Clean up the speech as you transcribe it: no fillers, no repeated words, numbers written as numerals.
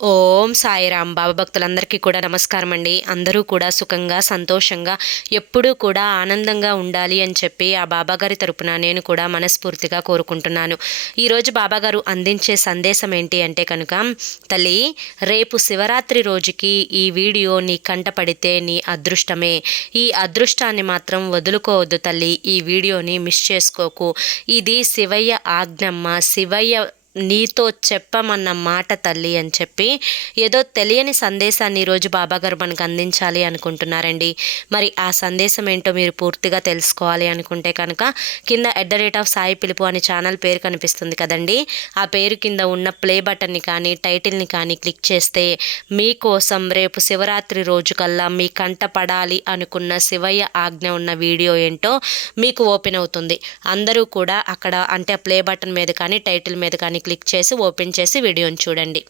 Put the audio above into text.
ఓం సాయిరాం బాబా భక్తులందరికీ కూడా నమస్కారం అండి. అందరూ కూడా సుఖంగా సంతోషంగా ఎప్పుడూ కూడా ఆనందంగా ఉండాలి అని చెప్పి ఆ బాబాగారి తరపున నేను కూడా మనస్ఫూర్తిగా కోరుకుంటున్నాను. ఈరోజు బాబాగారు అందించే సందేశం ఏంటి అంటే కనుక, తల్లి, రేపు శివరాత్రి రోజుకి ఈ వీడియో నీ కంట పడితే నీ అదృష్టమే. ఈ అదృష్టాన్ని మాత్రం వదులుకోవద్దు తల్లి. ఈ వీడియోని మిస్ చేసుకోకు. ఇది శివయ్య ఆజ్ఞమ్మ, శివయ్య నీతో చెప్పమన్న మాట తల్లి అని చెప్పి ఏదో తెలియని సందేశాన్ని ఈరోజు బాబాగారు మనకు అందించాలి అనుకుంటున్నారండి. మరి ఆ సందేశం ఏంటో మీరు పూర్తిగా తెలుసుకోవాలి అనుకుంటే కనుక కింద @సాయి పిలుపు అని ఛానల్ పేరు కనిపిస్తుంది కదండి. ఆ పేరు కింద ఉన్న ప్లే బటన్ని కానీ టైటిల్ని కానీ క్లిక్ చేస్తే మీకోసం రేపు శివరాత్రి రోజు కల్లా మీ కంట పడాలి అనుకున్న శివయ్య ఆజ్ఞ ఉన్న వీడియో ఏంటో మీకు ఓపెన్ అవుతుంది. అందరూ కూడా అక్కడ అంటే ప్లే బటన్ మీద కానీ టైటిల్ మీద కానీ క్లిక్ చేసి ఓపెన్ చేసి వీడియోని చూడండి.